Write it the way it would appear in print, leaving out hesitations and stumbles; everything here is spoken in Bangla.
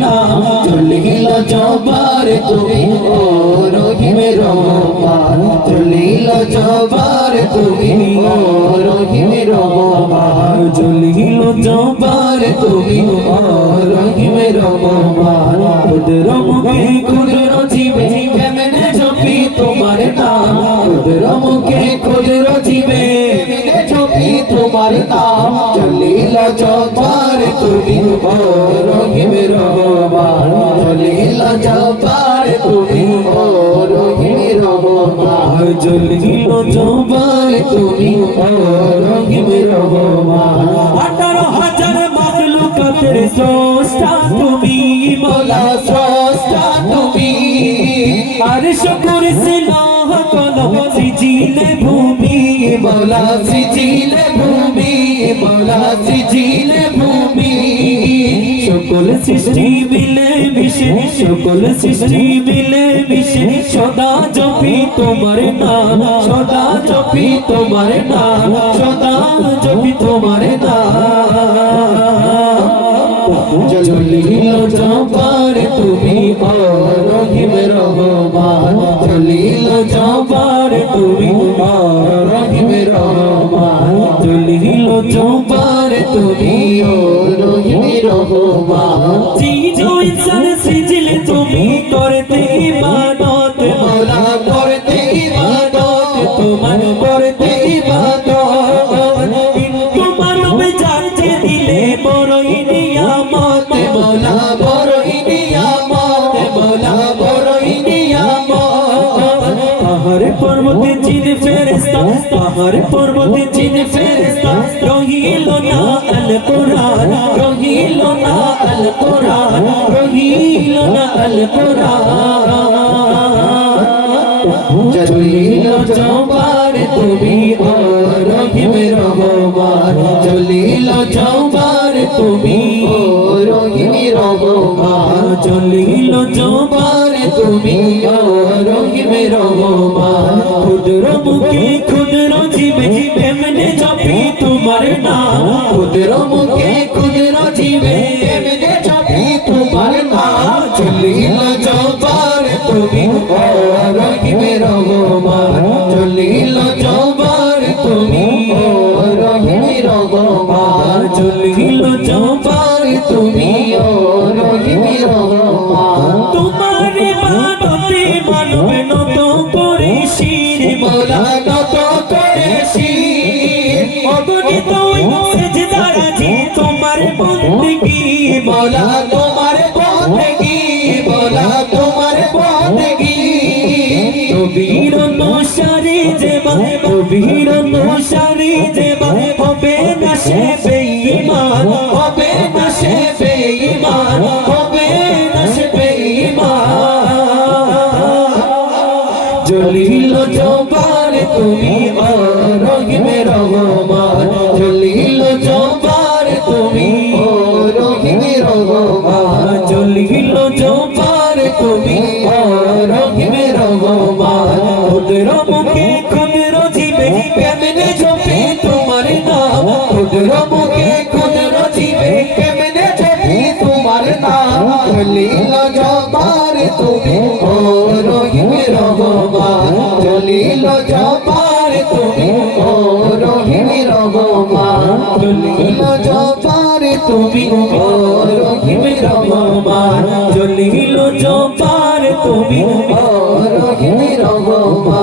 নাম চলিল জবার তুমি ও রহিম রহমান চলিল জবার তুমি ও রহিম রহমান চলিল জবার তুমি ও রহিম রহমান কুদর মুখে কুদর জিবে কেমনে জপি তোমার নাম কুদর মুখে কুদর জিবে কেমনে জপি তোমার নাম চলিল জবার তুমি ও রহিম রহমান চলিল জবার তুমি ও রহিম রহমান চলিল জবার তুমি ও রহিম রহমান 18,000 মাখলুকাতের স্রষ্টা তুমি মওলা স্রষ্টা তুমি আরশ কুরসি লৌহ কলম সিজিলে ভূমি মওলা সিজিলে ভূমি মওলা সিজিলে ভূমি সকল সৃষ্টি মিলে মিশে সকল সৃষ্টি মিলে মিশে সদা জপি তোমার নাম সদা জপি তোমার নাম সদা জপি তোমার নাম চলিল জবার তুমি ও রহিম রহমান চলিল জবার তুমি ও রহিম রহমান চলিল জবার তুমি ও রহিম রহমান জিজো ইনসান সিজিলে তুমি করতে ইবাদত মওলা করতে ইবাদত তোমার করতে ইবাদত তোমার বেজাতে দিলে বড়ই নিয়ামত মওলা বড়ই নিয়ামত মওলা বড়ই নিয়ামত পাহাড় পর্বতে চিন ফেরেশতা পাহাড় পর্বতে চিন ফেরেশতা রহিল না আল কোরআন রহিল না আল কোরআন রহিল না আল কোরআন চলিল জবার তুমি ও রহিম রহমান চলিল জবার তুমি ও রহিম রহমান চলিল জবার তুমি ও রহিম রহমান ক্ষুদ্র মুখে ক্ষুদ্র জীবে কেমনে জপি তোমার নাম ক্ষুদ্র মুখে ক্ষুদ্র জীবে কেমনে জপি তোমার নাম চলিল জবার তুমি ও রহিম রহমান চলিল জবার তুমি ও রহিম রহমান চলিল জবার তুমি ও রহিম রহমান তোমার ইবাদতে মানব নত করে শির মওলা নত করে শির অগণিত সিজদা রাজি তোমার বندگی মওলা তোমার বندگی মওলা তোমার বندگی কবির নশারি জেবা কবির নশারি জেবা হবে না সে বেঈমান হবে না সে বেঈমান হবে না সে বেঈমান জলিল জবার তুমি ও রহিম রহমান জলিল জবার তুমি ও রহিম রহমান জলিল জবার তুমি ও রহিম রহমান ক্ষুদ্র মুখে ক্ষুদ্র জীবে কেমনে জপি তোমার নাম ক্ষুদ্র মুখে ক্ষুদ্র জীবে কেমনে জপি তোমার নাম চলিল জবার তুমি ও রহিম রহমান চলিল জবার তুমি ও রহিম রহমান চলিল জবার তুমি ও রহিম রহমান চলিল জবার তুমি ও রহিম রহমান